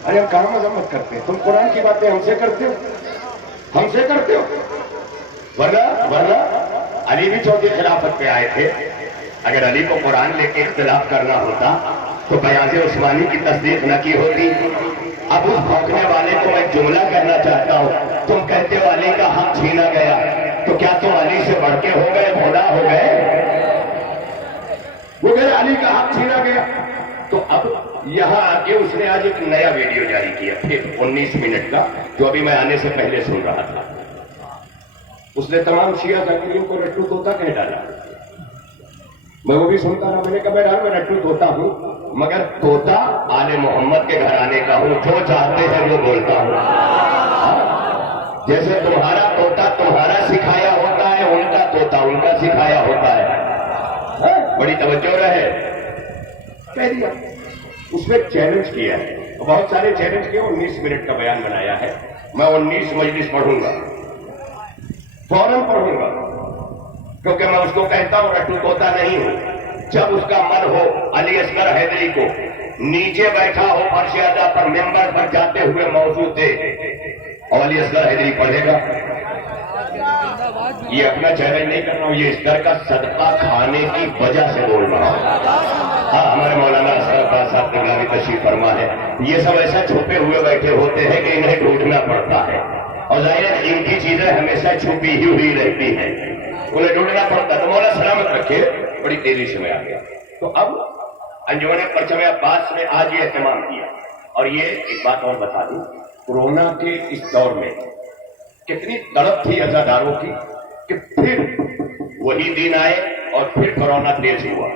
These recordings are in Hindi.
अरे हम कहां मजम्मत करते हैं? तुम कुरान की बातें हमसे करते हो, हमसे करते हो। वरना वरना अली भी चौथी खिलाफत पे आए थे। अगर अली को कुरान लेके इख्तिलाफ करना होता तो बयाज़ उस्मानी की तस्दीक न की होती। अब उस भौंकने वाले को मैं जुमला करना चाहता हूं। तुम कहते हो अली का हक छीना गया, तो क्या तुम अली से बढ़ के हो गए, खुदा हो गए? वो कह अली का हक छीना गया। तो अब यहां आके उसने आज एक नया वीडियो जारी किया, फिर 19 मिनट का, जो अभी मैं आने से पहले सुन रहा था। उसने तमाम शिया जाकिरीन को रट्टू तोता कह डाला। मैं वो भी सुनता रहा। मैंने कहा यार मैं रट्टू तोता हूं, मगर तोता आले मोहम्मद के घराने का हूं, जो चाहते हैं वो बोलता हूं। जैसे तुम्हारा तोता तुम्हारा सिखाया होता है, उनका तोता उनका सिखाया होता है। बड़ी तवज्जो रहे, कह दिया। उसमें चैलेंज किया है, बहुत सारे चैलेंज किए। 19 मिनट का बयान बनाया है। मैं 19 मजलिस पढ़ूंगा, फौरन पढ़ूंगा, क्योंकि मैं उसको कहता हूं रट्टू तोता नहीं हूं। जब उसका मन हो अली असगर हैदरी को नीचे बैठा हो फर्श अज़ा पर मिंबर पर जाते हुए मौजूद थे और अली असगर हैदरी पढ़ेगा। ये अपना चैलेंज नहीं कर रहा हूं, ये असगर का सदका खाने की वजह से बोल रहा हूं। हाँ, हमारे मौलाना असगर साहब निगरानी तशरीफ फरमा है। ये सब ऐसा छुपे हुए बैठे होते हैं कि इन्हें ढूंढना पड़ता है, और जाहिर है इनकी चीजें हमेशा छुपी ही हुई रहती हैं, उन्हें ढूंढना पड़ता है। तो मौला सलामत रखे, बड़ी तेजी से मैं आ गया। तो अब अंजुमन परचम अब्बास ने आज ये एहतमाम किया। और ये एक बात और बता दूं, कोरोना के इस दौर में कितनी तड़प थी अज़ादारों की कि फिर वही दिन आए और फिर कोरोना तेज हुआ।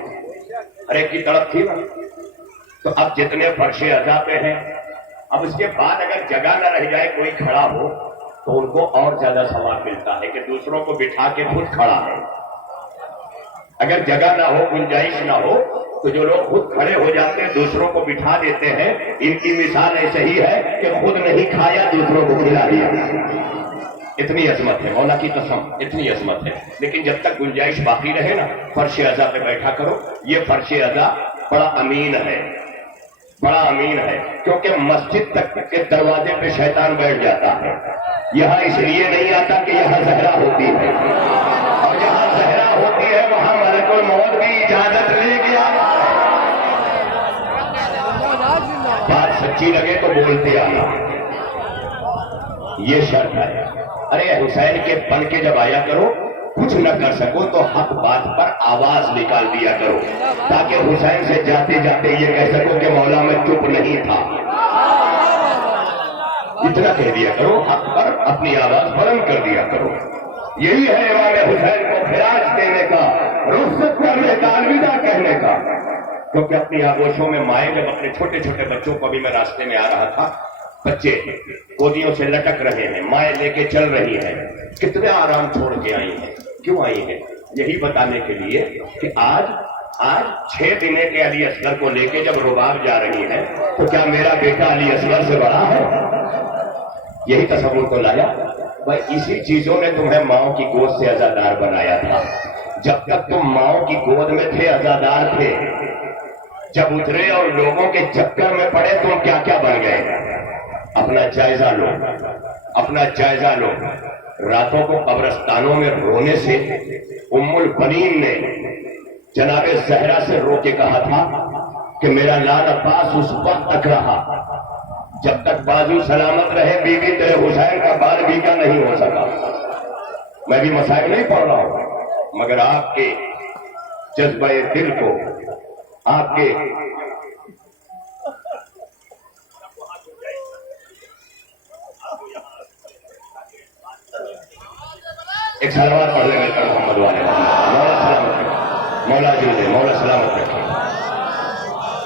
हर एक की तड़प थी ना। तो अब जितने फर्शे अज़ा पे हैं, अब इसके बाद अगर जगह न रह जाए, कोई खड़ा हो, तो उनको और ज्यादा सवाब मिलता है कि दूसरों को बिठा के खुद खड़ा है। अगर जगह ना हो, गुंजाइश ना हो, तो जो लोग खुद खड़े हो जाते हैं, दूसरों को बिठा देते हैं। इनकी मिसाल ऐसे ही है कि खुद नहीं खाया, दूसरों को खिला दिया। इतनी अजमत है, मौला की कसम, इतनी अजमत है। लेकिन जब तक गुंजाइश बाकी रहे ना, फर्श अज़ा पे बैठा करो। ये फर्श अज़ा बड़ा अमीन है, बड़ा अमीन है, क्योंकि मस्जिद तक के दरवाजे पे शैतान बैठ जाता है। यहां इसलिए नहीं आता कि यहां ज़हरा होती है, और जहां ज़हरा होती है वहां मलकुल मौत की इजाजत ले गया। बात सच्ची लगे तो बोलते आना, ये शर्त है। अरे हुसैन के बन के जब आया करो, कुछ न कर सको तो हक बात पर आवाज निकाल दिया करो, ताकि हुसैन से जाते जाते ये कह सको कि मौला मैं चुप नहीं था। इतना कह दिया करो, हक पर अपनी आवाज बुलंद कर दिया करो। यही है इमाम हुसैन को खिराज देने का, रुखसत करने का, अलविदा कहने का। क्योंकि अपनी आगोशों में माए जब अपने छोटे छोटे बच्चों को, अभी मैं रास्ते में आ रहा था, बच्चे गोदियों से लटक रहे हैं, माए लेके चल रही हैं, कितने आराम छोड़ के आई हैं। क्यों आई हैं? यही बताने के लिए कि आज 6 दिन के अली असगर को लेके जब रुबाब जा रही है, तो क्या मेरा बेटा अली असगर से बड़ा है? यही तसव्वुर तो लाया भाई। इसी चीजों ने तुम्हें माओ की गोद से आजादार बनाया था। जब तक तुम माओ की गोद में थे, आजादार थे, जब उतरे और लोगों के चक्कर में पड़े, तुम क्या क्या बन गए? अपना जायजा लो, अपना जायजा लो। रातों को कब्रिस्तानों में रोने से उम्मुल बनीन ने जनाबे ज़हरा से रो के कहा था कि मेरा लाल अब्बास उस वक्त तक रहा जब तक बाजू सलामत रहे, बीवी तेरे हुसैन का बाल बीका नहीं हो सका। मैं भी मसाइल नहीं पढ़ रहा हूं, मगर आपके जज्बे दिल को, आपके एक सलावत पढ़ ले मिलकर मोहम्मद वाले। मौला सलामत रखे, मौला जुले, मौला सलामत रखे।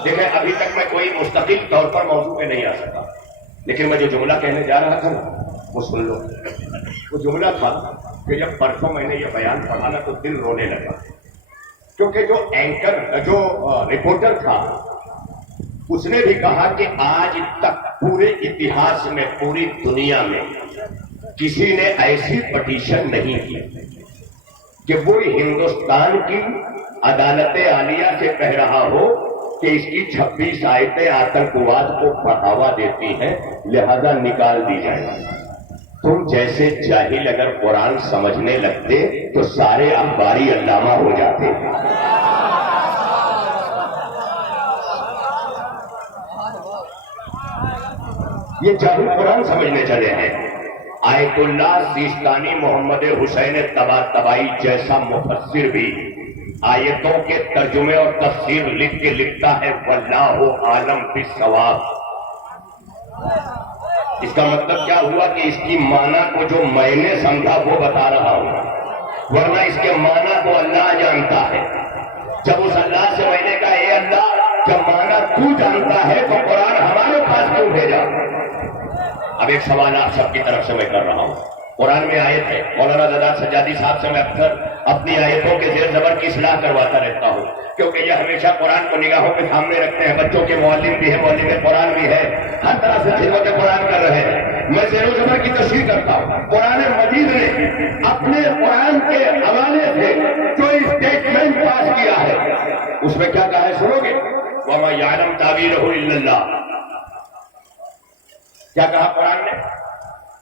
देखिए, अभी तक मैं कोई मुस्तकिल तौर पर मौजू पे नहीं आ सका, लेकिन मैं जो जुमला कहने जा रहा था ना, वो सुन लो। वो जुमला था कि जब परसों मैंने ये बयान पढ़ा ना, तो दिल रोने लगा, क्योंकि जो एंकर, जो रिपोर्टर था, उसने भी कहा कि आज तक पूरे इतिहास में, पूरी दुनिया में किसी ने ऐसी पटिशन नहीं की कि वो हिंदुस्तान की अदालत आलिया से कह रहा हो कि इसकी 26 आयतें आतंकवाद को बढ़ावा देती हैं, लिहाजा निकाल दी जाए। तुम जैसे जाहिल अगर कुरान समझने लगते तो सारे अखबारी अल्लामा हो जाते। ये जाहिल कुरान समझने चले हैं। Ayatollah Sistani Mohammad Hussain Tabatabai जैसा मुफस्सिर भी आयतों के तर्जुमे और तफसीर लिख के लिखता है वल्लाहु आलम बिस्सवाब। इसका मतलब क्या हुआ कि इसकी माना को जो मैंने समझा वो बता रहा हूं, वरना इसके माना को अल्लाह जानता है। जब उस अल्लाह से मैंने कहा ए अल्लाह, जब माना तू जानता है तो कुरान हमारे पास क्यों भेजा? अब एक सवाल आप सबकी तरफ से मैं कर रहा हूं। कुरान में आयत है, मौलाना दादा सज्जादी साहब से मैं अक्सर अपनी आयतों के जेर जबर की इस्लाह करवाता रहता हूं, क्योंकि यह हमेशा कुरान को निगाहों के सामने रखते हैं। बच्चों के मुअल्लिम भी है, मुअल्लिम कुरान भी है, हर तरह से खिदमत कुरान कर रहे हैं। मैं जेर जबर की तशरीह करता हूं। कुरान मजीद ने अपने कुरान के हवाले से जो स्टेटमेंट पास किया है उसमें क्या कहा है सुनोगे? वमा यालम तावीलहु इल्लल्लाह। क्या कहा कुरान ने?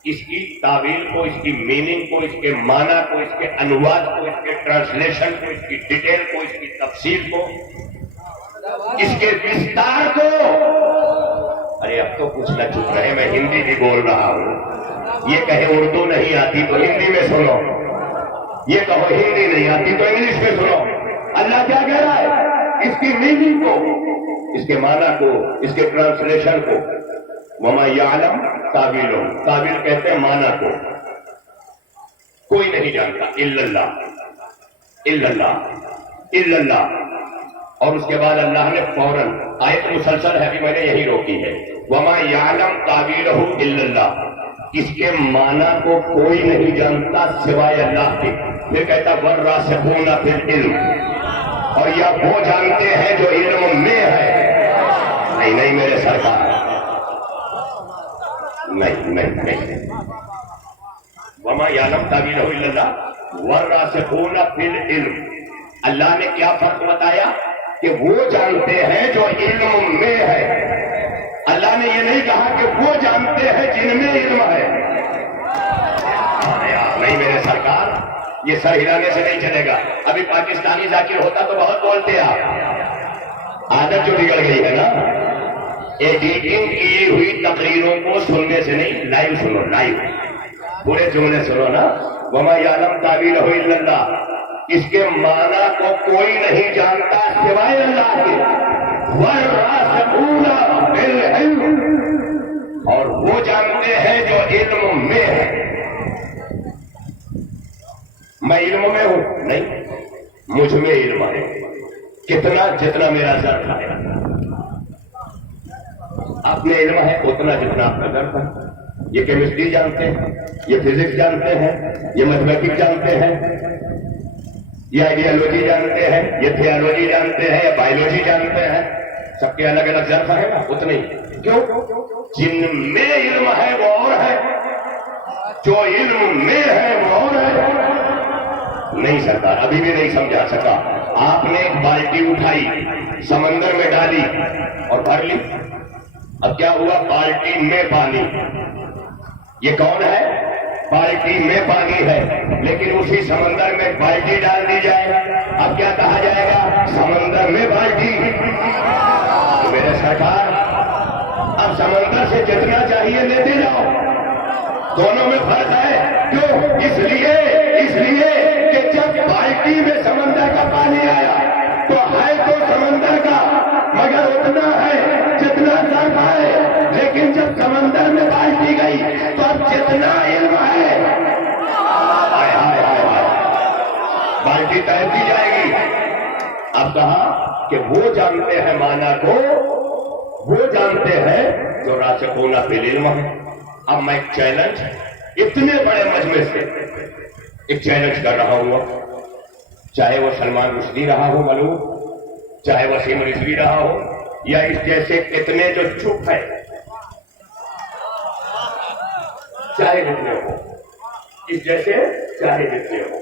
इसकी तावील को, इसकी मीनिंग को, इसके माना को, इसके अनुवाद को, इसके ट्रांसलेशन को, इसकी डिटेल को, इसकी तफसीर को, इसके विस्तार को। अरे अब तो कुछ न चुप रहे, मैं हिंदी भी बोल रहा हूं। ये कहे उर्दू नहीं आती तो हिंदी में सुनो, ये कहो हिंदी नहीं आती तो इंग्लिश में सुनो। अल्लाह क्या कह रहा है? इसकी मीनिंग को, इसके माना को, इसके ट्रांसलेशन को। वमा यालम तावीलो, तावील कहते हैं माना को, कोई नहीं जानता। इल्लल्लाह, इल्लल्लाह, इल्लल्लाह। और उसके बाद अल्लाह ने फौरन, आयत मुसलसल है, अभी मैंने यही रोकी है, वमा यालम तावीलहु इल्लल्लाह। इसके माना को कोई नहीं जानता सिवाय अल्लाह के। फिर कहता वर्रासिखूना फिल इल्म, और यह वो जानते हैं जो इल्म में है। नहीं नहीं मेरे सरकार, नहीं नहीं नहीं। वमा यालम तावीलहु इल्लल्लाह वर्रासिखूना फिल इल्म। अल्लाह ने क्या फर्क बताया कि वो जानते हैं जो इल्म में है। अल्लाह ने ये नहीं कहा कि वो जानते हैं जिनमें इल्म है। नहीं मेरे सरकार, ये सर हिलाने से नहीं चलेगा। अभी पाकिस्तानी जाकिर होता तो बहुत बोलते आप। आदत जो बिगड़ गई है ना, एडिटिंग की हुई तकरीरों को सुनने से नहीं, लाइव सुनो, लाइव पूरे जुमले सुनो ना। वमा यालम तावीलहु इल्लल्लाह, इसके माना को कोई नहीं जानता सिवाय अल्लाह के। वर्रासिखूना फिल इल्म, और वो जानते हैं जो इल्म में है। मैं इल्म में हूं? नहीं, मुझ में इल्म है। कितना? जितना मेरा सर खाएगा। आप में इल्म है उतना जितना आपका दर्द है। ये केमिस्ट्री जानते हैं, ये फिजिक्स जानते हैं, ये मैथमेटिक्स जानते हैं, ये आइडियोलॉजी जानते हैं, ये थियोलॉजी जानते हैं, ये बायोलॉजी जानते हैं। सबके अलग अलग दर्द है ना, उतने ही। क्यों? जिनमें इल्म है वो और है, जो इल्म में है वो और है। नहीं सरकार, अभी भी नहीं समझा सका। आपने एक बाल्टी उठाई, समंदर में डाली और भर ली। अब क्या हुआ? बाल्टी में पानी। ये कौन है? बाल्टी में पानी है, लेकिन उसी समंदर में बाल्टी डाल दी जाए, अब क्या कहा जाएगा? समंदर में बाल्टी। तो मेरे सरकार, अब समंदर से जितना चाहिए लेते जाओ, दोनों में फर्क है। क्यों? इसलिए कि जब बाल्टी में समंदर का पानी आया तो है तो समंदर का, मगर उतना है जितना सर्फ है। लेकिन जब समंदर में बाल्टी गई तो अब जितना इल्म है, हाय हाय हाय हाय, बाल्टी तैरती जाएगी। अब कहा कि वो जानते हैं माना को, वो जानते हैं जो रासिखूना फिल इल्म है। अब मैं एक चैलेंज इतने बड़े मजमे से एक चैलेंज कर रहा हूं, चाहे वो सलमान रुश्दी रहा हो मलूक, चाहे वसीम रिजवी रहा हो, या इस जैसे कितने जो चुप है, चाहे जितने हो, इस जैसे चाहे जितने हो।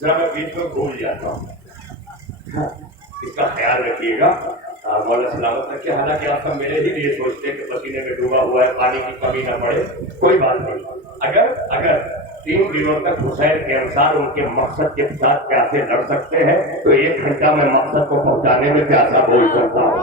जरा मैं बीच में भूल जाता हूं, इसका ख्याल रखिएगा। मौला सलामत रखे। हालांकि आप सब मेरे ही लिए सोचते कि पसीने में डूबा हुआ है, पानी की कमी न पड़े, कोई बात नहीं। अगर 3 दिनों तक हुसैन के अनुसार उनके मकसद के साथ प्यासे लड़ सकते हैं तो 1 घंटा में मकसद को पहुंचाने में प्यासा बोल सकता हूँ।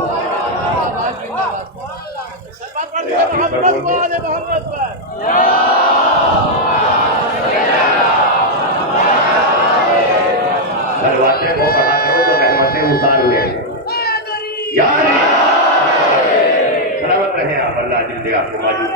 दरवाजे को पढ़ा करो तो रहमतें उतार हुए यार। सलामत रहे आप, अल्लाह जिंदगी आपको मौजूद।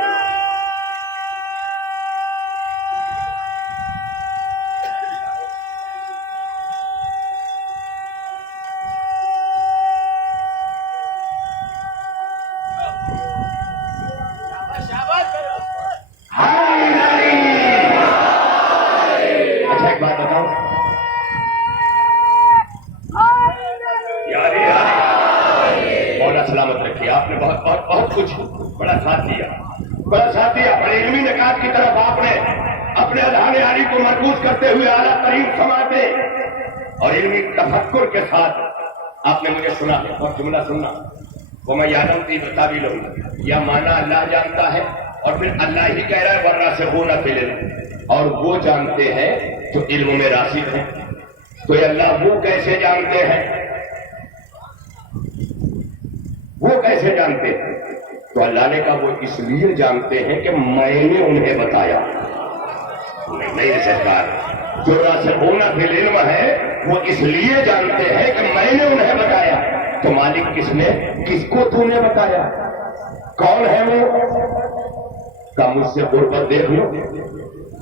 अच्छा एक बात बताओ यार, मौला सलामत रखिए। आपने बहुत बहुत बहुत कुछ बड़ा साथ दिया, बड़े इल्मी निकात की तरफ आपने अपने अज़हान आली को मरकूज करते हुए आला तरीन समाते और इल्मी तफक्कुर के साथ आपने मुझे सुना है। और जुमला सुनना वो मैं यादम थी बता भी लूँ, या माना अल्लाह जानता है और फिर अल्लाह ही कह रहा है वरना से हो ना फिले, और वो जानते हैं जो इल्म में रासिक है। तो अल्लाह वो कैसे जानते हैं, वो कैसे जानते हैं? तो अल्लाह ने कहा वो इसलिए जानते हैं कि मैंने उन्हें बताया। नहीं सरकार, जो रासिखूना फिल इल्म है वो इसलिए जानते हैं कि मैंने उन्हें बताया। तो मालिक किसने, किसको तूने बताया? कौन है वो? का मुझसे गुर्बत देख लो,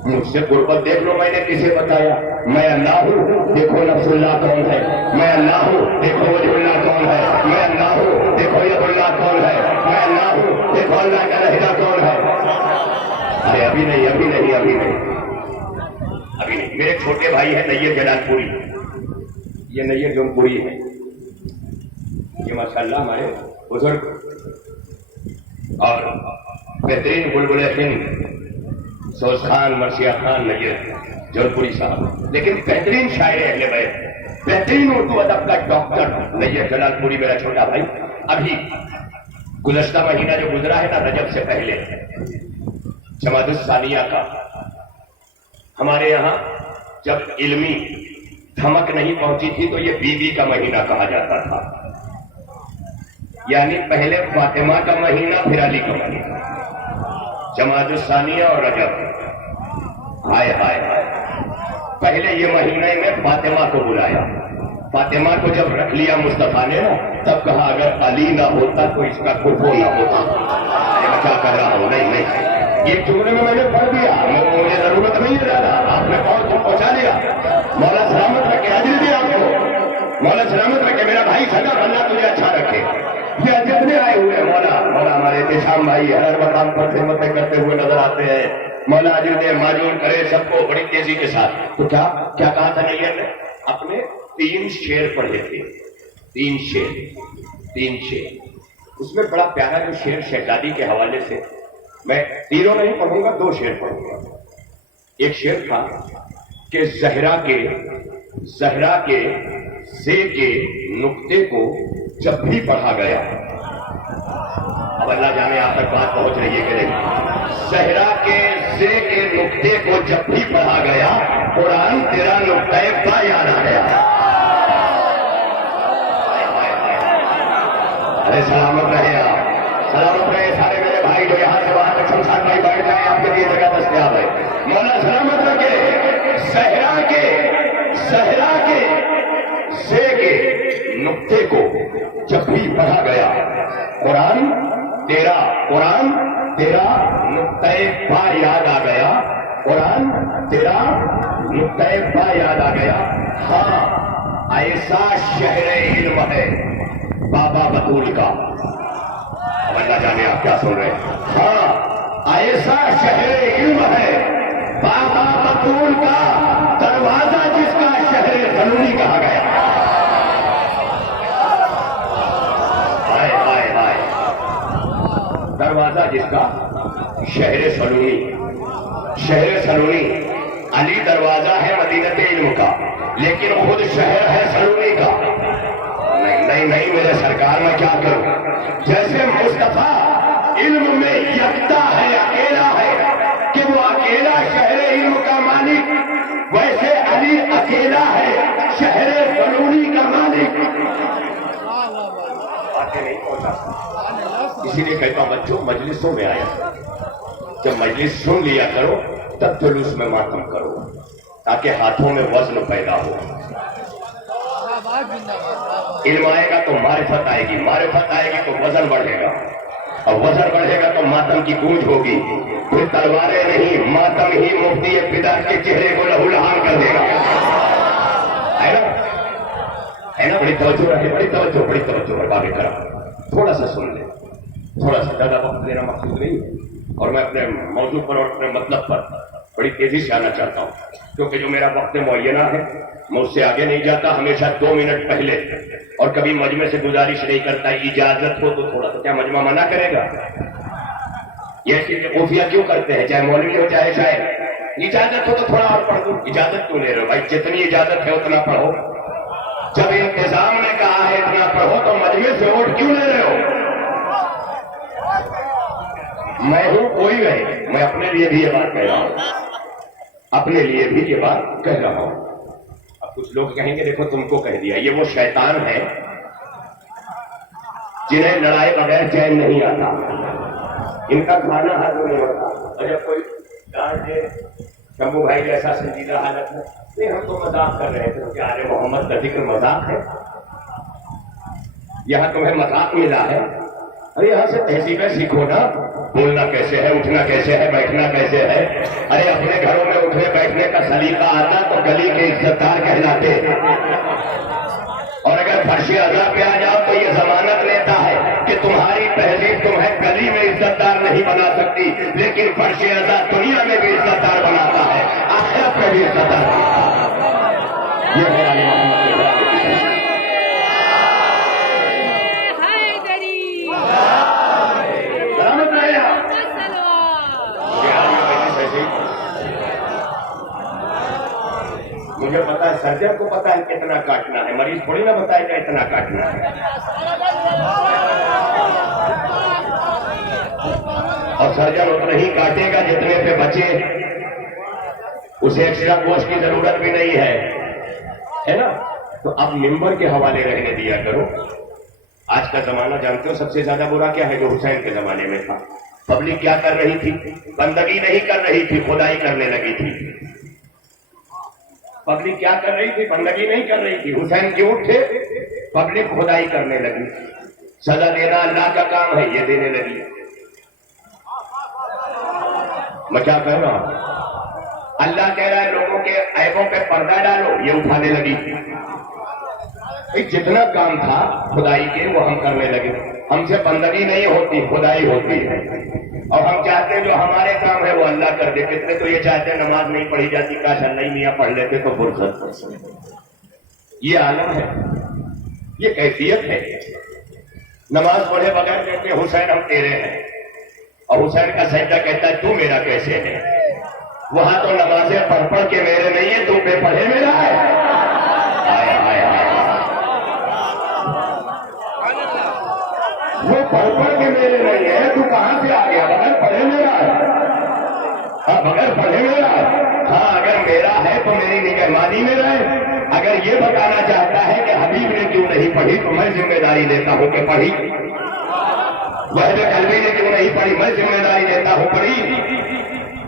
मुझसे गुर्बत देख लो, मैंने किसे बताया? मैं अल्लाह हूँ, देखो नफ्सुल्लाह कौन है। मैं अल्लाह हूँ, देखो वजहुल्लाह कौन है। मैं अल्लाह हूँ, देखो यदुल्लाह कौन है। मैं अल्लाह हूँ, देखो अल्लाह का रहना कौन है। अरे अभी नहीं, अभी नहीं, अभी नहीं, अभी नहीं। मेरे छोटे भाई है नैयर जलालपुरी, ये नैयर जौनपुरी है, ये माशाल्लाह हमारे बुजुर्ग और बेहतरीन बुलबुल हिंद सोज खान मरसिया खान नैयर जौनपुरी साहब, लेकिन बेहतरीन शायर अहले बैत, बेहतरीन उर्दू अदब का डॉक्टर नैयर जलालपुरी मेरा छोटा भाई। अभी गुज़श्ता महीना जो गुजरा है ना, रजब से पहले जमादुस सानिया का, हमारे यहाँ जब इल्मी धमक नहीं पहुंची थी तो ये बीबी का महीना कहा जाता था। यानी पहले फातिमा का महीना फिर अली का महीना, जमादुस सानिया और रजब। हाय हाय हाय, पहले ये महीने में फातिमा को बुलाया। फातिमा को जब रख लिया मुस्तफा ने ना, तब कहा अगर अली ना होता तो इसका कुफो ना होता। मैं क्या कर रहा हूं? नहीं नहीं, ये जुमले में मैंने पढ़ दिया, मुझे जरूरत नहीं है ज्यादा, आपने बहुत पहुंचा दिया। मौला सलामत रखे, हाजिर दिया आपको। मौला सलामत रखे, मेरा भाई सदा अल्लाह तुझे अच्छा रखे। ये अजब में आए हुए मौला हमारे एहतशाम भाई हर मकाम पर खिदमतें करते हुए नजर आते हैं। मौला अजर दे माजून करे सबको बड़ी तेजी के साथ। तो क्या क्या कहा था नैयर ने? अपने 3 शेर पढ़े थे, 3 शेर। उसमें बड़ा प्यारा जो शेर शहजादी के हवाले से, मैं तीनों नहीं पढ़ूंगा, 2 शेर पढ़ूंगा। एक शेर था कि जहरा के से के नुक्ते को जब भी पढ़ा गया, अब अल्लाह जाने आप तक बात पहुंच रही है कि नहीं। जहरा के से के नुक्ते को जब भी पढ़ा गया, कुरान तेरा नुक्ता बा याद आ गया। अरे सलामत रहे आप, सलामत रहे सारे मेरे भाई जो यहाँ से वहां तक शमशान भाई बैठ गए, आपके लिए जगह दस्तयाब है। मौला सलामत रखे, सहरा के से के नुक्ते को जब भी पढ़ा गया, कुरान तेरा नुक्ता बा याद आ गया। कुरान तेरा नुक्ता बा याद आ गया। हाँ, ऐसा शहर इल्म है बाबा बतूल का। अब अल्लाह जाने आप क्या सुन रहे हैं। हाँ, ऐसा शहर इल्म है बाबा बतूल का, दरवाजा जिसका शहर सलूनी कहा गया। हाय हाय हाय, दरवाजा जिसका शहर सलूनी। अली दरवाजा है मदीनते इल्म का, लेकिन खुद शहर है सलूनी का। नहीं भाई नहीं मेरे सरकार में क्या करूं। जैसे मुस्तफा इल्म में यकता है, अकेला है कि वो अकेला शहर इल्म का मालिक, वैसे अली अकेला है शहर फनूनी का मालिक। आगे नहीं पहुंचा, इसीलिए कहता हूं बच्चों मजलिसों में आया, जब मजलिस सुन लिया करो तब जुलूस में मातम करो, ताकि हाथों में वजन पैदा हो। इल्म आएगा तो मारिफत आएगी, मारिफत आएगी तो वजन बढ़ेगा, और वजन बढ़ेगा तो मातम की गूंज होगी। फिर तलवारें नहीं, मातम ही मुफ्ती बिदात के चेहरे को लहूलुहान कर देगा। है ना, है ना? बड़ी तवज्जो रहे, बड़ी तवज्जो, बड़ी तवज्जो बाबे करा। थोड़ा सा सुन ले, थोड़ा सा, ज्यादा वक्त देना मकसूद नहीं है, और मैं अपने मौजूद पर और अपने मतलब पर बड़ी तेजी से आना चाहता हूं, क्योंकि जो मेरा वक्त मुअय्यना है मैं उससे आगे नहीं जाता, हमेशा 2 मिनट पहले। और कभी मजमे से गुजारिश नहीं करता, इजाजत हो तो थोड़ा सा, क्या मजमा मना करेगा? ये चीजें खुफिया क्यों करते हैं, चाहे मौलवी हो चाहे शायर? इजाजत हो तो थोड़ा और पढ़ दो। इजाजत क्यों ले रहे हो भाई? जितनी इजाजत है उतना पढ़ो। जब इंतजाम ने कहा है इतना पढ़ो तो मजमे से वोट क्यों ले रहे हो? मैं हूं कोई नहीं, मैं अपने लिए भी ये बात कह रहा हूं, अपने लिए भी ये बात कह रहा हूं। अब कुछ लोग कहेंगे देखो तुमको कह दिया, ये वो शैतान है जिन्हें लड़ाई बगैर चैन नहीं आता, इनका खाना हाथ नहीं होता। और जब कोई डांट दे शंभू भाई जैसा संजीदा हालत है, नहीं हम तो मजाक कर रहे थे, तो क्या अरे मोहम्मद का जिक्र मजाक है? यहां तुम्हें मजाक मिला है? अरे यहां से तहसीबें सीखो ना, बोलना कैसे है, उठना कैसे है, बैठना कैसे है। अरे अपने घरों में उठने बैठने का सलीका आता तो गली के इज्जतदार कहलाते, और अगर फर्श अज़ा पे आ जाओ तो ये जमानत लेता है कि तुम्हारी तहजीब तुम्हें गली में इज्जतदार नहीं बना सकती, लेकिन फर्श अज़ा दुनिया में भी इज्जतदार बनाता है, आखिरत में भी इज्जतदार बनाता है। ये मेरा मोहम्मद मुझे पता है, सर्जन को पता है कितना काटना है, मरीज थोड़ी ना बताएगा इतना काटना है। और सर्जन उतना ही काटेगा जितने पे बचे, उसे एक्स्ट्रा गोश्त की जरूरत भी नहीं है ना? तो अब मिंबर के हवाले रहने दिया करो। आज का जमाना जानते हो सबसे ज्यादा बुरा क्या है? जो हुसैन के जमाने में था। पब्लिक क्या कर रही थी? बंदगी नहीं कर रही थी, खुदाई करने लगी थी। पब्लिक क्या कर रही थी? बंदगी नहीं कर रही थी। हुसैन क्यों उठे? पब्लिक खुदाई करने लगी। सजा देना अल्लाह का काम है, ये देने लगी। मैं क्या कह रहा हूं? अल्लाह कह रहा है लोगों के ऐबों पे पर्दा डालो, ये उठाने लगी। जितना काम था खुदाई के वो हम करने लगे। हमसे बंदगी नहीं होती, खुदाई होती है। और हम चाहते हैं जो हमारे काम है वो अल्लाह कर दे। कितने तो ये चाहते हैं नमाज नहीं पढ़ी जाती, काश अल्लाह मियाँ पढ़ लेते तो फुर्सत। ये आलम है, ये कैफियत है। नमाज पढ़े बगैर कहते हुसैन हम तेरे हैं, और हुसैन का सजदा कहता है तू मेरा कैसे है। वहां तो नमाजें पढ़ पढ़ के मेरे नहीं है, तू बेपढ़े मेरा है। आया आया वो पढ़ पढ़ के मेरे नहीं है, तू कहां से आ गया? बगैर पढ़े मेरा है। हाँ बगैर पढ़े मेरा है। हाँ अगर मेरा है तो मेरी निगहबानी में रहे। अगर ये बताना चाहता है कि हबीब ने क्यों नहीं पढ़ी तो मैं जिम्मेदारी लेता हूं कि पढ़ी। वहदे कल्बी ने क्यों नहीं पढ़ी, मैं जिम्मेदारी लेता हूं पढ़ी।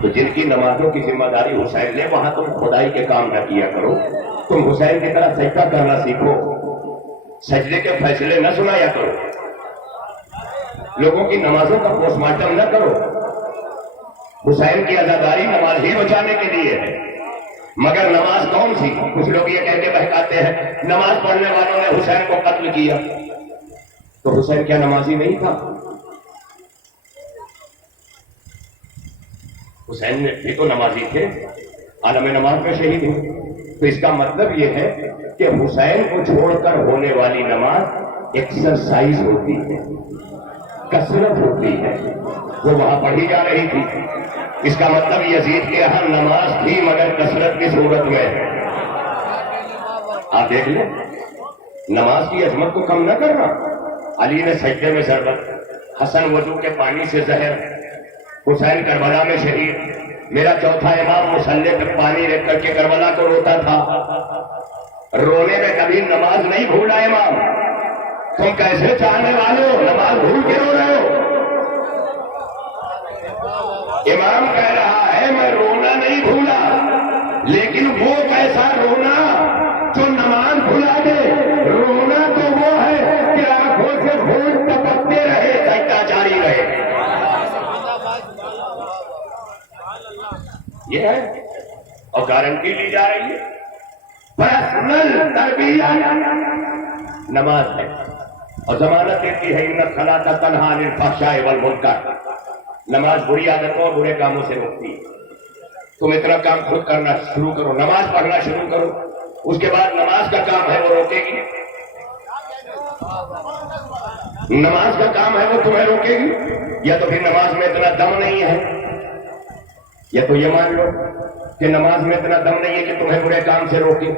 तो जिनकी नमाजों की जिम्मेदारी हुसैन ने, वहां तुम खुदाई के काम न किया करो। तुम हुसैन की तरह सजदा करना सीखो, सजदे के फैसले न सुनाया करो। लोगों की नमाजों का पोस्टमार्टम न करो। हुसैन की अजादारी नमाज ही बचाने के लिए है। मगर नमाज कौन सी? कुछ लोग ये कहते बहकाते हैं नमाज पढ़ने वालों ने हुसैन को कत्ल किया। तो हुसैन क्या नमाजी नहीं था? हुसैन भी तो नमाजी थे, आलम नमाज में शहीद हुए। तो इसका मतलब यह है कि हुसैन को छोड़कर होने वाली नमाज एक्सरसाइज होती है, कसरत होती है, वो वहां पढ़ी जा रही थी। इसका मतलब यजीद के यहाँ नमाज थी मगर कसरत की सूरत में। आप देख लें नमाज की अजमत को कम न करना। अली ने सजदे में शरबत, हसन वजू के पानी से जहर, हुसैन करबला में शहीद। मेरा चौथा इमाम मुसल्ले पे पानी रख करके करबला को रोता था। रोने में कभी नमाज नहीं भूला इमाम। तुम कैसे चाहने वाले हो, नमाज भूल के रो रहे हो? इमाम कह रहा है मैं रोना नहीं भूला, लेकिन वो कैसा रोना जो नमाज भुला दे। रोना तो वो है कि आंखों से खून टपकते रहे, सजदा जारी रहे। ये है और गारंटी ली जा रही है। पर्सनल तरबियत नमाज है और जमानत देती है इन्ना सलाता तन्हा अनिल फहशाए वल मुनकर। नमाज बुरी आदतों और बुरे कामों से रोकती है। तुम इतना काम खुद करना शुरू करो, नमाज पढ़ना शुरू करो, उसके बाद नमाज का काम है वो रोकेगी। नमाज का काम है वो तुम्हें रोकेगी। या तो फिर नमाज में इतना दम नहीं है, या तो ये मान लो कि नमाज में इतना दम नहीं है कि तुम्हें बुरे काम से रोके।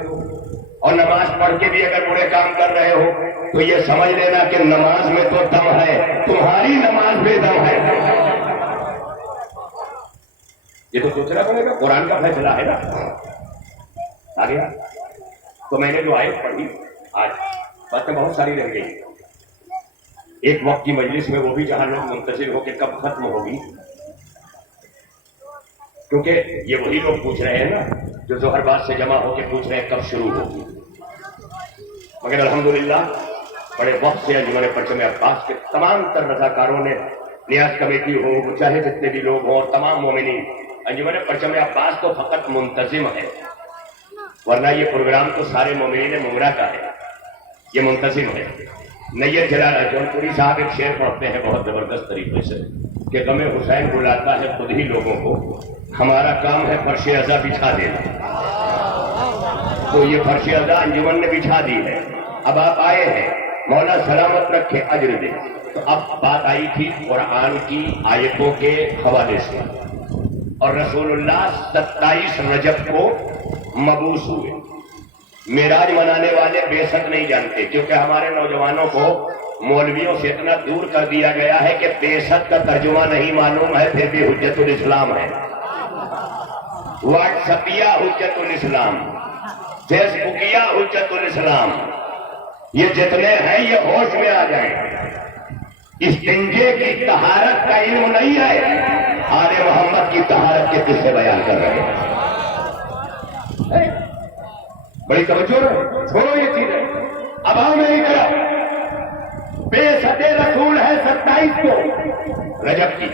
और नमाज पढ़ के भी अगर बुरे काम कर रहे हो तो ये समझ लेना कि नमाज में तो दम है, तुम्हारी नमाज में दम है। ये तो सोचना पड़ेगा, कुरान का फैसला है ना। आ गया तो मैंने जो आयत पढ़ी आज बातें बहुत सारी रह गई। एक वक्त की मजलिस में, वो भी जहां लोग मुंतजिर होकर कब खत्म होगी, क्योंकि ये वही लोग पूछ रहे हैं ना जो हर बात से जमा होकर पूछ रहे हैं कब शुरू होगी। मगर अल्हम्दुलिल्लाह बड़े वक्त से अंजुमन परचम अब्बास के तमाम तर रजाकारों ने, नियाज कमेटी हो, चाहे जितने भी लोग हों और तमाम मोमिनीन, अंजुमन परचम अब्बास तो फकत मुंतजिम है, वरना ये प्रोग्राम तो सारे मोमिनीन मुमरा का है, ये मुंतजिम है। नैयत जलाल जौनपुरी साहब एक शेर पढ़ते हैं बहुत जबरदस्त तरीके से कि गमे हुसैन बुलाता है खुद ही लोगों को, हमारा काम है फर्श अज़ा बिछा देना। तो ये फर्श अज़ा अंजुमन ने बिछा दी है। अब आप आए हैं, मौला सलामत रखे, अजर दे। तो अब बात आई थी कुरान की आयतों के हवाले से, और रसूलुल्लाह 27 रजब को मबूस हुए। मेराज मनाने वाले बेशक नहीं जानते, क्योंकि हमारे नौजवानों को मौलवियों से इतना दूर कर दिया गया है कि बेशक का तर्जुमा नहीं मालूम है, फिर भी हुज्जतुल इस्लाम है। व्हाट्सएपिया हुज्जतुल इस्लाम, फेसबुकिया हुज्जतुल इस्लाम, ये जितने हैं ये होश में आ जाए। इस्तिंजे की तहारत का इल्म नहीं है, आले मोहम्मद की तहारत के किस्से बयान कर रहे हैं। बड़ी तवज्जो है, छोड़ो ये चीजें। अब आओ मेरी तरफ। बेसते रसूल है 27 को रजब की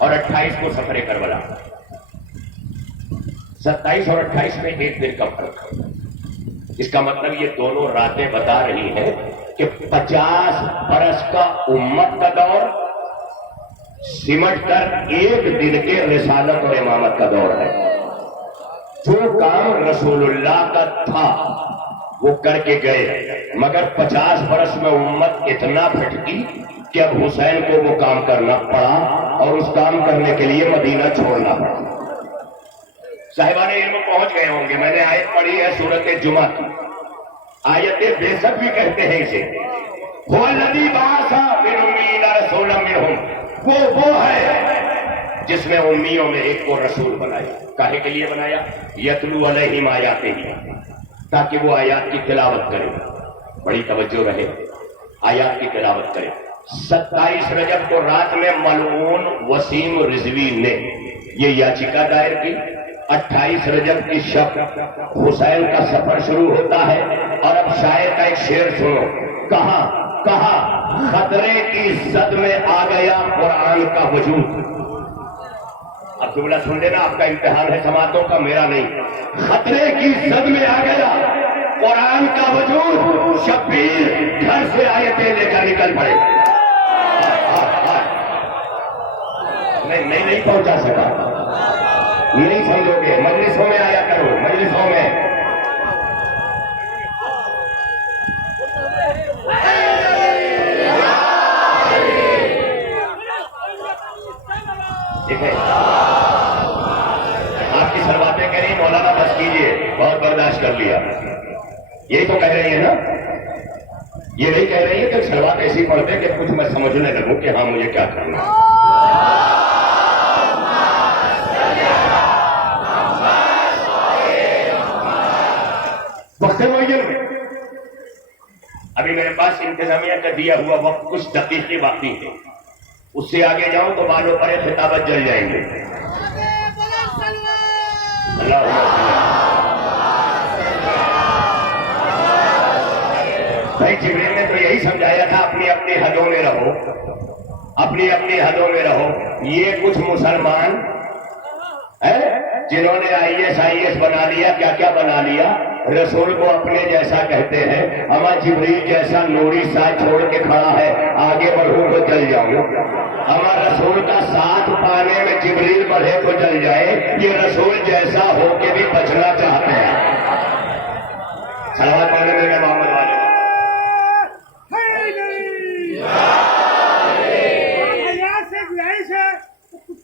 और 28 को सफरे करबला। 27 और 28 में एक दिन का फर्क है। इसका मतलब ये दोनों रातें बता रही हैं कि 50 बरस का उम्मत का दौर सिमट कर एक दिन के रिसालत और इमामत का दौर है। जो काम रसूलुल्लाह का था वो करके गए, मगर 50 बरस में उम्मत इतना भटकी कि अब हुसैन को वो काम करना पड़ा और उस काम करने के लिए मदीना छोड़ना पड़ा। साहिबान इल्म पहुंच गए होंगे, मैंने आयत पढ़ी है सूरत जुमा की। आयत बेशक भी कहते हैं इसे, वो है जिसने उम्मियों में एक को रसूल बनाया। काहे के लिए बनाया? यतलू अलैहिम आयातिही, ताकि वो आयात की तिलावत करे। बड़ी तवज्जो रहे, आयात की तिलावत करे। 27 रजब को रात में मलऊन वसीम रिजवी ने ये याचिका दायर की। 28 रजब की शब हुसैन का सफर शुरू होता है। और अब शायर का एक शेर सुनो, कहा खतरे की जद में आ गया कुरान का वजूद। अब जुमला सुन लेना, आपका इम्तिहान है समातों का, मेरा नहीं। खतरे की जद में आ गया कुरान का वजूद, शब्बीर घर से आयतें लेकर निकल पड़े। नहीं पहुंचा सका, नहीं समझोगे। मजलिसों में आया करो, मजलिसों में। ठीक है, आपकी सरबातें करी, मौलाना बस कीजिए, बहुत बर्दाश्त कर लिया। यही तो कह रही है ना। ये नहीं कह रही है कि सलवार ऐसी पढ़ दे कि कुछ मैं समझने लगूं कि हाँ मुझे क्या करना है। वक्त मुअय्यन में अभी मेरे पास इंतजामिया का दिया हुआ वक्त कुछ दकीक़े बाकी है, उससे आगे जाऊं तो बालों पर खिताबत जल जाएंगे। भाई जिब्रील ने तो यही समझाया था, अपनी अपनी हदों में रहो, अपनी अपनी हदों में रहो। ये कुछ मुसलमान है जिन्होंने IAS बना लिया, क्या क्या बना लिया, रसूल को अपने जैसा कहते हैं। हमारा जिब्रील जैसा नूरी साथ छोड़ के खड़ा है, आगे बढ़ूं तो जल जाऊं। हमारा रसूल का साथ पाने में जिब्रील बढ़े तो जल जाए, ये रसूल जैसा हो के भी बचना चाहते हैं। सलवात पढ़ने में मोहम्मद वाले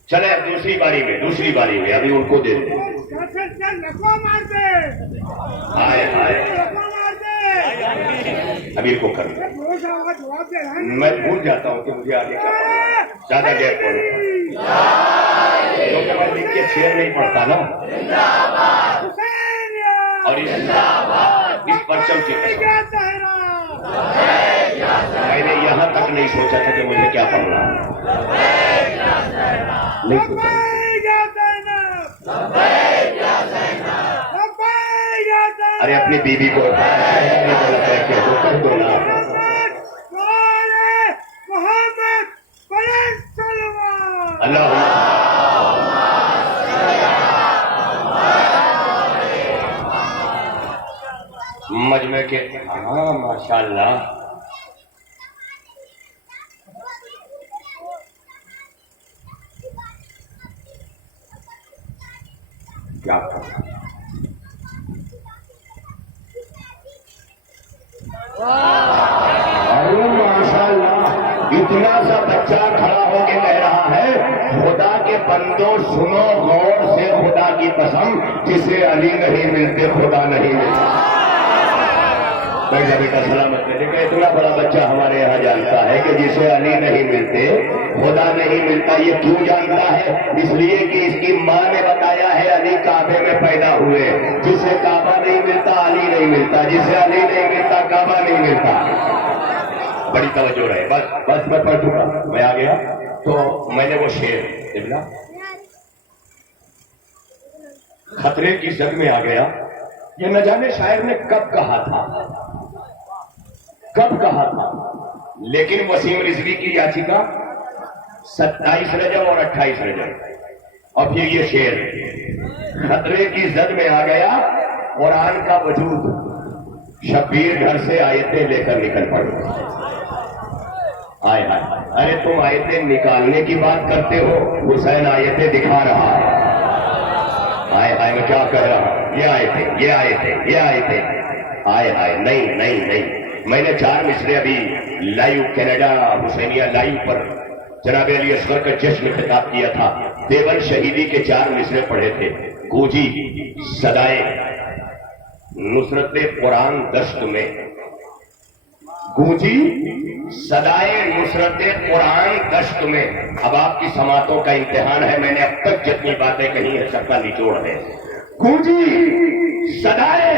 चले अब दूसरी बारी में अभी उनको दे दो। हाय हाय अभी इनको कर मैं भूल जाता हूँ कि मुझे आगे क्या पढ़ना, ज्यादा गैप पढ़ूंगा क्योंकि मैं लिख के शेर नहीं पढ़ता ना। और इस परचम की मैंने यहां तक नहीं सोचा था कि मुझे क्या पढ़ना नहीं सोचा। अरे अपनी बीबी को कह दो ना। अल्लाह मजमे के हाँ माशाअल्लाह क्या करना। अरे माशाअल्लाह इतना सा बच्चा खड़ा होके कह रहा है, खुदा के बंदो सुनो गौर से, खुदा की कसम जिसे अली नहीं मिलते खुदा नहीं मिलता। बेटा सलामत है। देखिए इतना बड़ा बच्चा हमारे यहाँ जानता है कि जिसे अली नहीं मिलते खुदा नहीं मिलता। ये क्यों जानता है? इसलिए कि इसकी माँ ने बताया है अली काबे में पैदा हुए। जिसे काबा नहीं मिलता अली नहीं मिलता, जिसे अली नहीं मिलता काबा नहीं मिलता। बड़ी तवज्जो रहे। बस मैं पढ़ चुका, मैं आ गया तो मैंने वो शेर निकला, खतरे की जद में आ गया। ये न जाने शायर ने कब कहा था, लेकिन वसीम रिजवी की याचिका 27 रजब और 28 रजब। और फिर ये शेर खतरे की जद में आ गया, कुरान का वजूद, शब्बीर घर से आयतें लेकर निकल पड़े। हाय हाय, अरे तुम आयतें निकालने की बात करते हो, हुसैन आयतें दिखा रहा है। हाय हाय मैं क्या कह रहा हूं, ये आयतें हाय हाय नहीं। मैंने 4 मिसरे अभी लाइव कनाडा हुसैनिया लाइव पर जनाब अली असगर का जश्न खिताब किया था। देवन शहीदी के 4 मिसरे पढ़े थे। गूंजी सदाए नुसरत कुरान दश्त में, गूंजी सदाए नुसरत कुरान दश्त में। अब आपकी समातों का इम्तिहान है, मैंने अब तक जितनी बातें कही है सबका निचोड़ है। गूंजी सदाए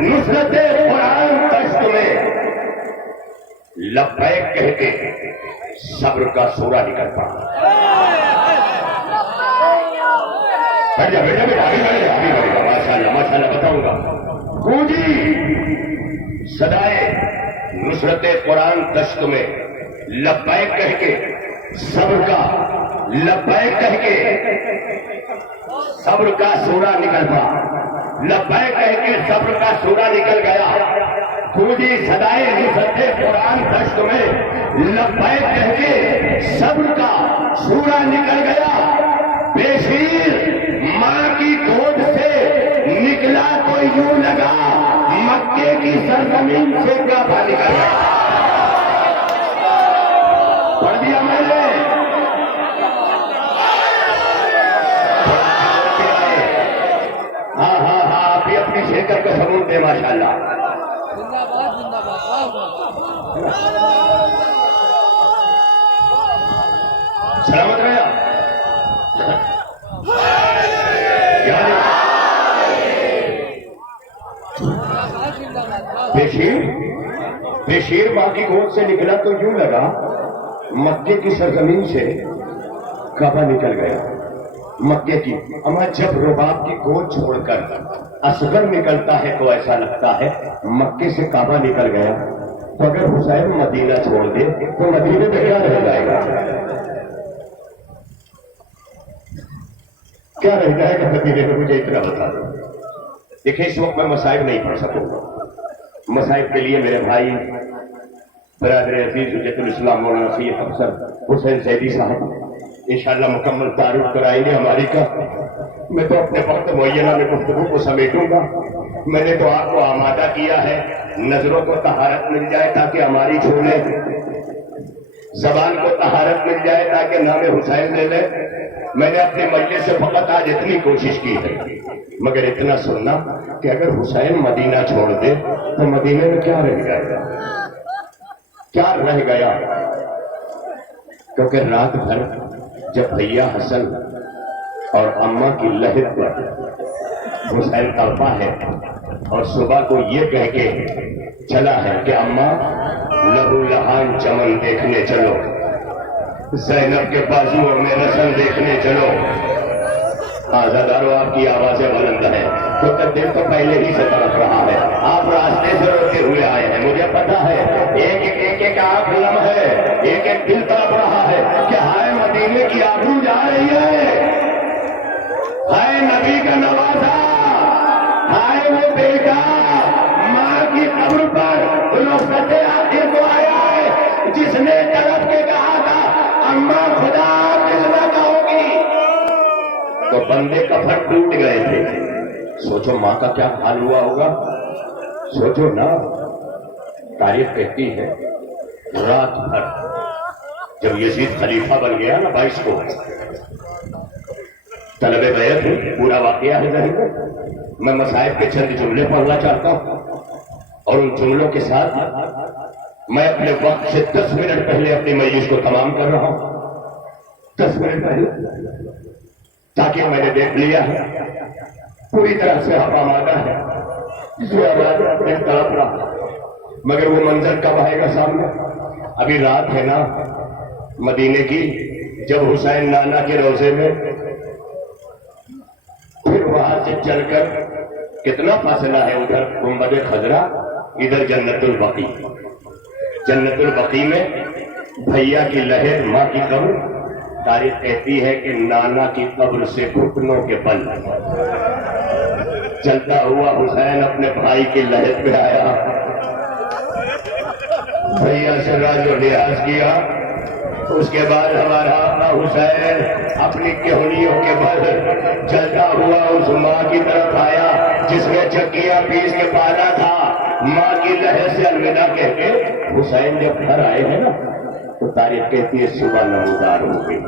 नुसरत कुरान दश्त में, लब्बैक कह के सब्र का सूरा निकल पड़ा। माशाअल्लाह बताऊंगा। गूंजी सदाए नुसरत कुरान दश्त में, लब्बैक कह के सब्र का, लब्बैक कह के सब्र का सूरा निकल पड़ा। लब्बैक कह के सब्र का सूरा निकल गया। गूंजी सदाए नुसरत कुरान दश्त में, लब्बैक कह के सब्र का सूरा निकल गया। बेशीर मां की गोद से निकला तो यूं लगा मक्के की सरजमीन से काबा निकल गया। पढ़ दिया मैंने। हाँ आप भी अपनी शेखर को सबूत दे माशाअल्लाह। जिंदाबाद जिंदाबाद। सलामत रहे। बेशीर मां की गोद से निकला तो यूं लगा मक्के की सरजमीन से काबा निकल गया। मक्के की अमा जब रुबाब की गोद छोड़कर असगर निकलता है तो ऐसा लगता है मक्के से काबा निकल गया। तो अगर हुसैन मदीना छोड़ दे तो मदीने में क्या रह जाएगा? क्या रह जाएगा मदीने में? मुझे इतना बता दो। देखिए, इस वक्त मैं मसाइब नहीं पढ़ सकूंगा। मसाइब के लिए मेरे भाई बरादर अजीज हुज्जतुल इस्लाम मौलाना सैयद अफसर हुसैन सैदी साहब इंशाअल्लाह मुकम्मल तारुफ कराएंगे हमारी का। मैं तो अपने वक्त मुअय्यना में गुफ्तगू को समेटूंगा। मैंने तो आपको आमादा किया है, नजरों को तहारत मिल जाए ताकि हमारी छोड़े, जबान को तहारत मिल जाए ताकि नाम हुसैन ले ले। मैंने अपने मजलिस से फकत आज इतनी कोशिश की है, मगर इतना सुनना कि अगर हुसैन मदीना छोड़ दे तो मदीने में क्या रह जाएगा? क्या रह गया? क्योंकि रात भर जब भैया हसन और अम्मा की लहर पर हुसैन तड़पा है और सुबह को ये कह के चला है कि अम्मा लहू लहान चमन देखने चलो, ज़ैनब के बाजुओं में रसन देखने चलो। आजादारों, आपकी आवाजें बुलंद है, तो दिल तो पहले ही से तरफ रहा है। आप रास्ते से रोते हुए आए हैं, मुझे पता है। एक आंख लम है, एक दिल तड़प रहा है कि हाय मदीने की आबरू जा रही है, हाय नबी का नवाजा, हाय वो बेटा मां की कब्र पर रुखसते आखिर को आया है, जिसने तड़प के कहा था अम्मा खुदा कितना कहोगी। तो बंदे कफन टूट गए थे। सोचो मां का क्या हाल हुआ होगा, सोचो ना। तारीख कहती है रात भर जब यजीद खलीफा बन गया ना 22 को, तलबे बैत थे, पूरा वाकया है नहीं में। मैं मसाइब के चंद जुमले पढ़ना चाहता हूं और उन जुमलों के साथ मैं अपने वक्त से 10 मिनट पहले अपनी मजलिस को तमाम कर रहा हूं। 10 मिनट पहले, ताकि मैंने देख लिया है पूरी तरह से हवा मादा है, जो आवाज अपने तड़प रहा, मगर वो मंजर कब आएगा सामने? अभी रात है ना मदीने की, जब हुसैन नाना के रोजे में, फिर वहां से चलकर कितना फासला है, उधर गुंबद खजरा, इधर जन्नतुल बकी। जन्नतुल बकी में भैया की लहर, मां की कब्र। तारीख कहती है कि नाना की कब्र से घुटनों के बल चलता हुआ हुसैन अपने भाई की लहर पे आया। भैया से राजो लिहाज किया। उसके बाद हमारा हुसैन अपनी केहनियों के बल चलता हुआ उस मां की तरफ आया जिसने चक्कियां पीस के पाला था। मां की लहर से अलविदा कह के हुसैन जब घर आए हैं ना, तो तारीख कहती है सुबह नमूदार हो गई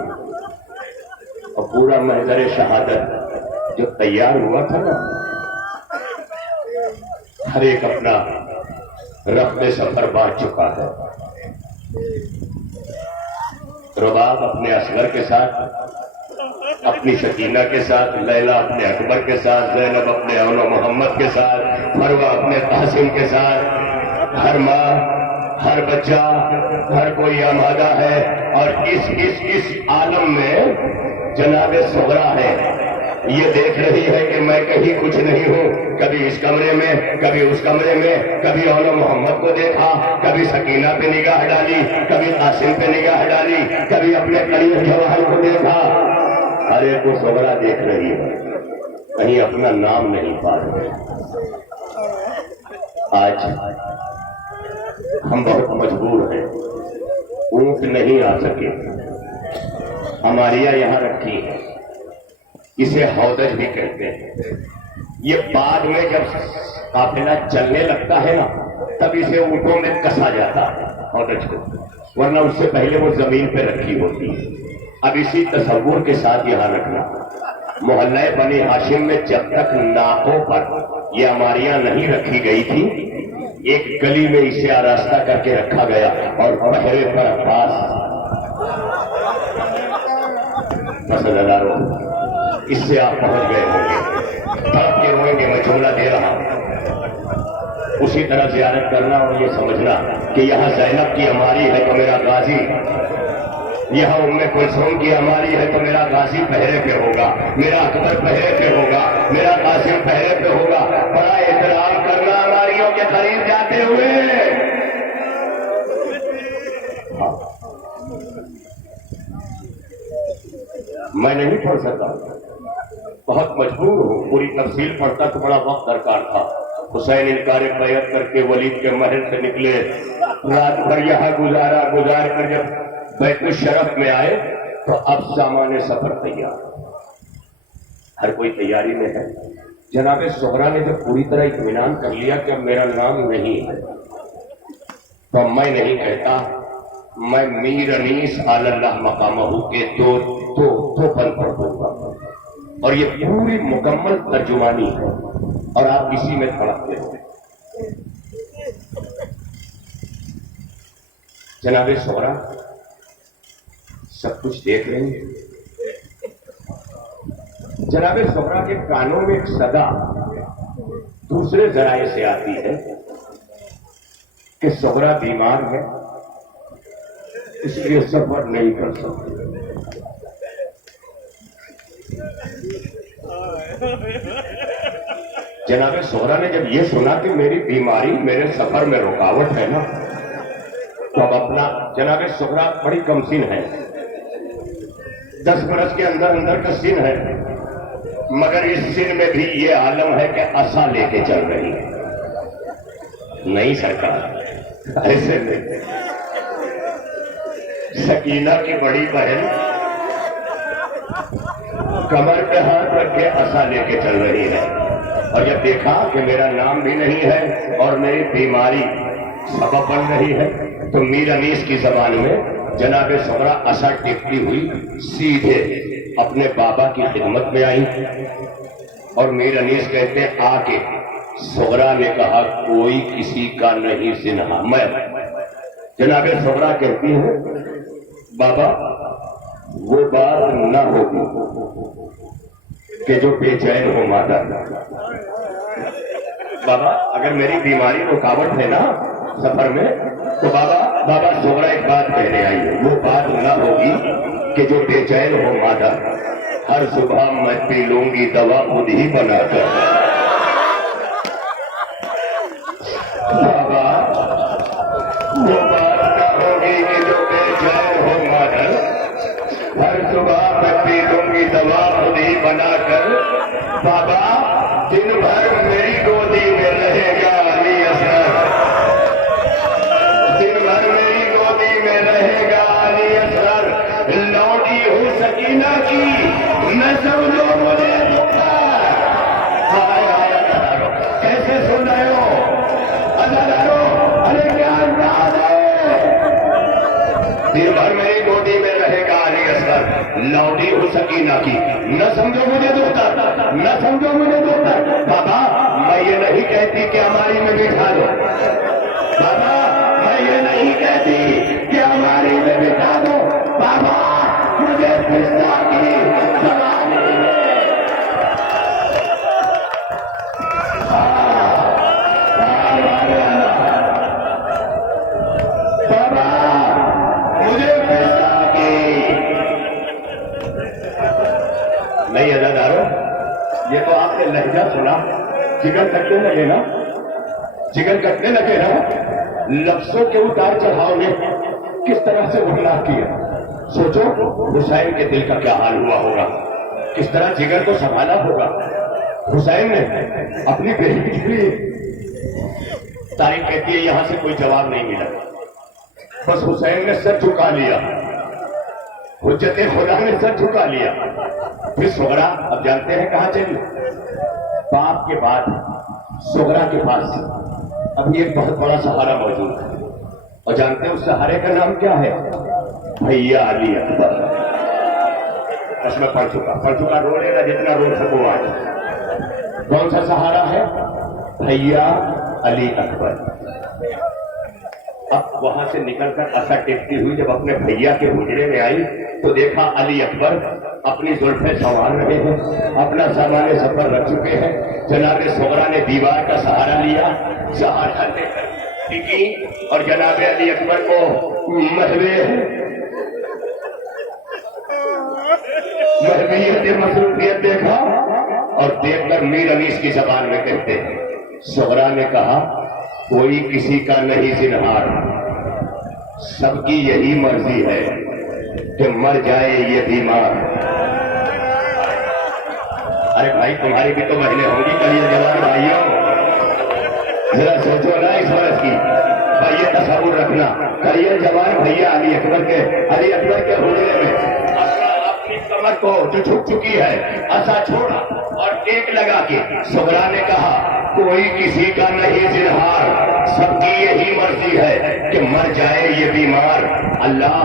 और पूरा महजर शहादत जो तैयार हुआ था ना, हर एक अपना रफ्ते सफर बांट चुका है। रुबाब अपने असगर के साथ, अपनी शकीना के साथ, लैला अपने अकबर के साथ, ज़ैनब अपने औनो मोहम्मद के साथ, फरवा अपने कासिम के साथ। हर माँ, हर बच्चा, हर कोई आमादा है और इस आलम में जनाबे सुगरा है। ये देख रही है कि मैं कहीं कुछ नहीं हूँ। कभी इस कमरे में, कभी उस कमरे में, कभी औनो मोहम्मद को देखा, कभी सकीना पे निगाह डाली, कभी कासिम पे निगाह डाली, कभी अपने करीब जवाहर को देखा। हर एक को सुगरा देख रही है, कहीं अपना नाम नहीं पा रहे। आज हम बहुत मजबूर हैं, ऊंट नहीं आ सके। हमारियां यहां रखी है, इसे हौदज भी कहते हैं। ये बाद में जब काफिला चलने लगता है ना, तब इसे ऊंटों में कसा जाता है हौदज को, वरना उससे पहले वो जमीन पे रखी होती है। अब इसी तसव्वुर के साथ यहां रखना, मोहल्ला बनी हाशिम में जब तक नाकों पर ये अमारियां नहीं रखी गई थी, एक गली में इसे आरास्ता करके रखा गया और पहरे पर अब्बास पसंदारों, इससे आप पहुंच गए होंगे, तड़प के रोएंगे, मैं जुमला दे रहा हूं। उसी तरह ज़ियारत करना और ये समझना कि यहाँ ज़ैनब की हमारी है तो मेरा गाजी, यहाँ उम्मे कुलसूम की हमारी है तो मेरा गाजी पहरे पे होगा, मेरा अकबर पहरे पे होगा, मेरा कासिम पहरे पे होगा। बड़ा एहतराम करना हमारियों के करीब जाते हुए। हाँ। मैं नहीं पढ़ सकता, बहुत मजबूर हूं, पूरी तफसील पढ़ता तो बड़ा वक्त दरकार था। हुसैन इनकार बैत करके वलीद के महल से निकले, रात भर यहाँ गुजारा, गुजार कर जब बैतुल शरफ में आए तो अब सामान्य सफर तैयार, हर कोई तैयारी में है। जनाब सोहरा ने जब पूरी तरह इत्मीनान कर लिया कि अब मेरा नाम नहीं है, तो मैं नहीं कहता, मैं मीर अनीस आलल्लाह मकामहू के दो पल पढ़ दूंगा, और ये पूरी मुकम्मल तर्जुमानी है और आप इसी में तड़पते हो। जनाबे सोहरा सब कुछ देख रहे हैं। जनाबे सोहरा के कानों में एक सदा दूसरे जराए से आती है कि सोहरा बीमार है, इसलिए सफर नहीं कर सकते। जनाबे सोहरा ने जब ये सुना कि मेरी बीमारी मेरे सफर में रुकावट है ना, तो अब अपना, जनाबे सोहरा बड़ी कमसीन है, 10 बरस के अंदर अंदर का सीन है, मगर इस सीन में भी ये आलम है कि असा लेके चल रही है। नहीं सरकार, ऐसे नहीं। सकीना की बड़ी बहन कमर पे हाथ रख के असा लेके चल रही है, और जब देखा कि मेरा नाम भी नहीं है और मेरी बीमारी सबब बन रही है, तो मीर अनीस की जबान में जनाबे सोहरा असा टिकती हुई सीधे अपने बाबा की खिदमत में आई, और मीर अनीस कहते हैं आके सोहरा ने कहा कोई किसी का नहीं सिन्हा मैं। जनाबे सोहरा कहती है बाबा वो बात न होगी कि जो बेचैन हो माता। बाबा अगर मेरी बीमारी रुकावट है ना सफर में, तो बाबा सोहरा एक बात कहने आई है, वो बात न होगी कि जो बेचैन हो माता, हर सुबह मैं पी लूंगी दवा खुद ही बनाकर। बाबा वो बात न होगी कि जो बेचैन हो माता, हर सुबह मैं पी लूंगी दवा खुद ही बनाकर। बाबा दिन भर मेरी गोदी में रहेगा अली असगर, दिन भर मेरी गोदी में रहेगा अली असगर। लौटी हूँ सकीना की, मैं समझो मुझे दुखा। कैसे सुन रहे हो अदारो? अरे क्या अंदाज है? दिन भर मेरी गोदी में रहेगा अली असगर, लौटी हूँ सकीना की, न समझो मुझे दुखता, न समझो मुझे दुखता। बाबा मैं ये नहीं कहती कि हमारी में बिठा दो, बाबा मैं ये नहीं कहती कि हमारी में बिठा दो, बाबा मुझे पिस्ता की जवानी बाबा मुझे पिस्ता की नहीं। अदादारो ये तो आपने लहजा सुना, जिगर कटने लगे ना, जिगर कटने लगे ना, लफ्जों के उतार चढ़ाव ने किस तरह से उठला किया। सोचो हुसैन के दिल का क्या हाल हुआ होगा, किस तरह जिगर को संभाला होगा। हुसैन ने अपनी बेटी के लिए तारीफ कहती है, यहां से कोई जवाब नहीं मिला, बस हुसैन ने सर झुका लिया, हुज्जते खुदा ने सर झुका लिया। फिर सोहरा अब जानते हैं कहां चली, बाप के बाद सोहरा के पास अभी एक बहुत बड़ा सहारा मौजूद है, और जानते हैं उस सहारे का नाम क्या है? भैया अली अकबर। बस मैं पढ़ चुका, रो लेना जितना रो सको आज। कौन सा सहारा है? भैया अली अकबर। अब वहां से निकलकर असा टेकती हुई जब अपने भैया के हुजरे में आई तो देखा अली अकबर अपनी जुल्फे संवार रहे हैं, अपना सामान सफर रख चुके हैं। जनाब सोगरा ने दीवार का सहारा लिया, सहारा लेकर टिकी और जनाब अली अकबर को महवियत मसरूफियत देखा और देखकर मीर अनीस की जबान में कहते हैं, सोगरा ने कहा कोई किसी का नहीं जिन्हार, सबकी यही मर्जी है कि मर जाए ये बीमार। अरे भाई तुम्हारी भी तो बहनें होंगी करिए जवान भाइयों, जरा सोचो ना इस वर्ष की भाई, ये तस्वुर रखना करिए जवान भैया अली अकबर के हुजरे में अपनी कमर को जो झुक चुकी है ऐसा छोड़ा और टेक लगा के सोगरा ने कहा कोई किसी का नहीं जिन्हार, सबकी यही मर्जी है कि मर जाए ये बीमार। अल्लाह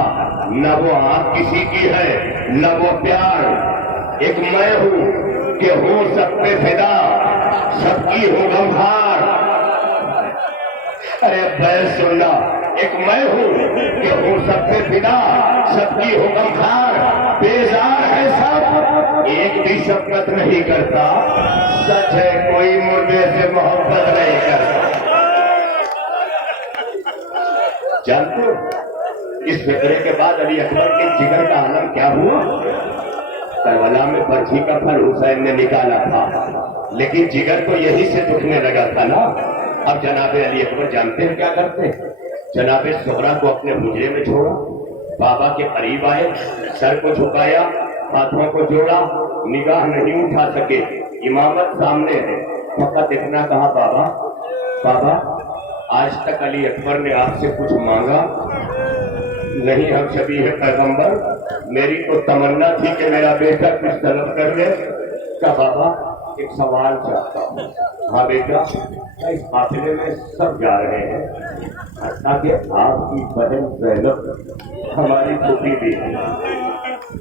न वो आंख किसी की है न वो प्यार, एक मैं हूं कि हूं सब पे फिदा, सबकी हूं गमहार। अरे बैल सुनना, एक मैं हूं कि हूं सब पे फिदा, सबकी हूं गमहार। बेजार है सब, एक भी शफकत नहीं करता, सच है कोई मुर्दे से मोहब्बत नहीं करता। जानते हो इस फिक्रे के बाद अली अकबर के जिगर का आलम क्या हुआ? करबला में बर्छी का फल हुसैन ने निकाला था, लेकिन जिगर तो यही से दुखने लगा था ना। अब जनाबे अली अकबर जानते हैं क्या करते? जनाबे सोहरा को अपने हुजरे में छोड़ा, बाबा के करीब आए, सर को झुकाया, हाथों को जोड़ा, निगाह नहीं उठा सके, इमामत सामने है, फकत इतना कहा बाबा बाबा आज तक अली अकबर ने आपसे कुछ मांगा नहीं, हम शबीह है पैगंबर, मेरी तो तमन्ना थी कि मेरा बेटा कुछ तलब कर ले। क्या बाबा एक सवाल चाहता हूँ? हाँ बेटा, इस काफिले में सब जा रहे हैं, ताकि आपकी बहन ज़ैनब हमारी पुत्री भी है।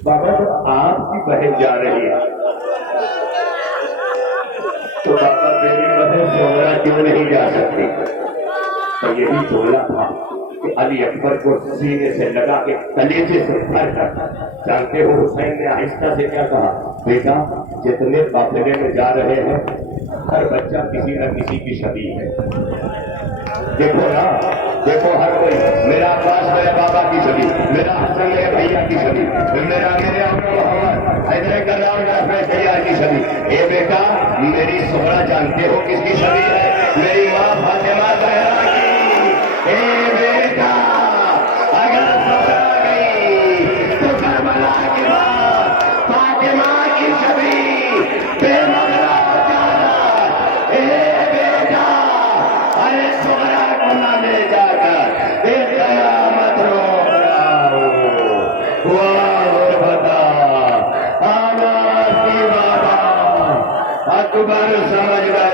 बाबा तो आपकी बहन जा रही है तो बाबा मेरी बहन सोहरा क्यों नहीं जा सकती? तो यही बोला था कि अली अकबर को सीने से लगा के कलेजे से भर कर। जानते हो हुसैन ने आहिस्ता से क्या कहा? बेटा जितने काफिले में जा रहे हैं हर बच्चा किसी न किसी की शबी है। देखो ना, देखो हर कोई, मेरा अब्बास मेरे बाबा की छवि, मेरा हसन मेरे भैया की छवि, मेरे अब्बा मोहम्मद हैदर करार भैया की छवि। ए बेटा मेरी सोहरा जानते हो किसकी छवि है? मेरी माँ फातिमा ज़हरा की। ए बेटा अगर सोहरा गई तो करबला की माँ फातिमा की छवि बेमगरा हो जाना। ए बेटा अरे सोहरा को ना ले जाकर कयामत रोक बता आवाज की बाबा अकबर समझ गया।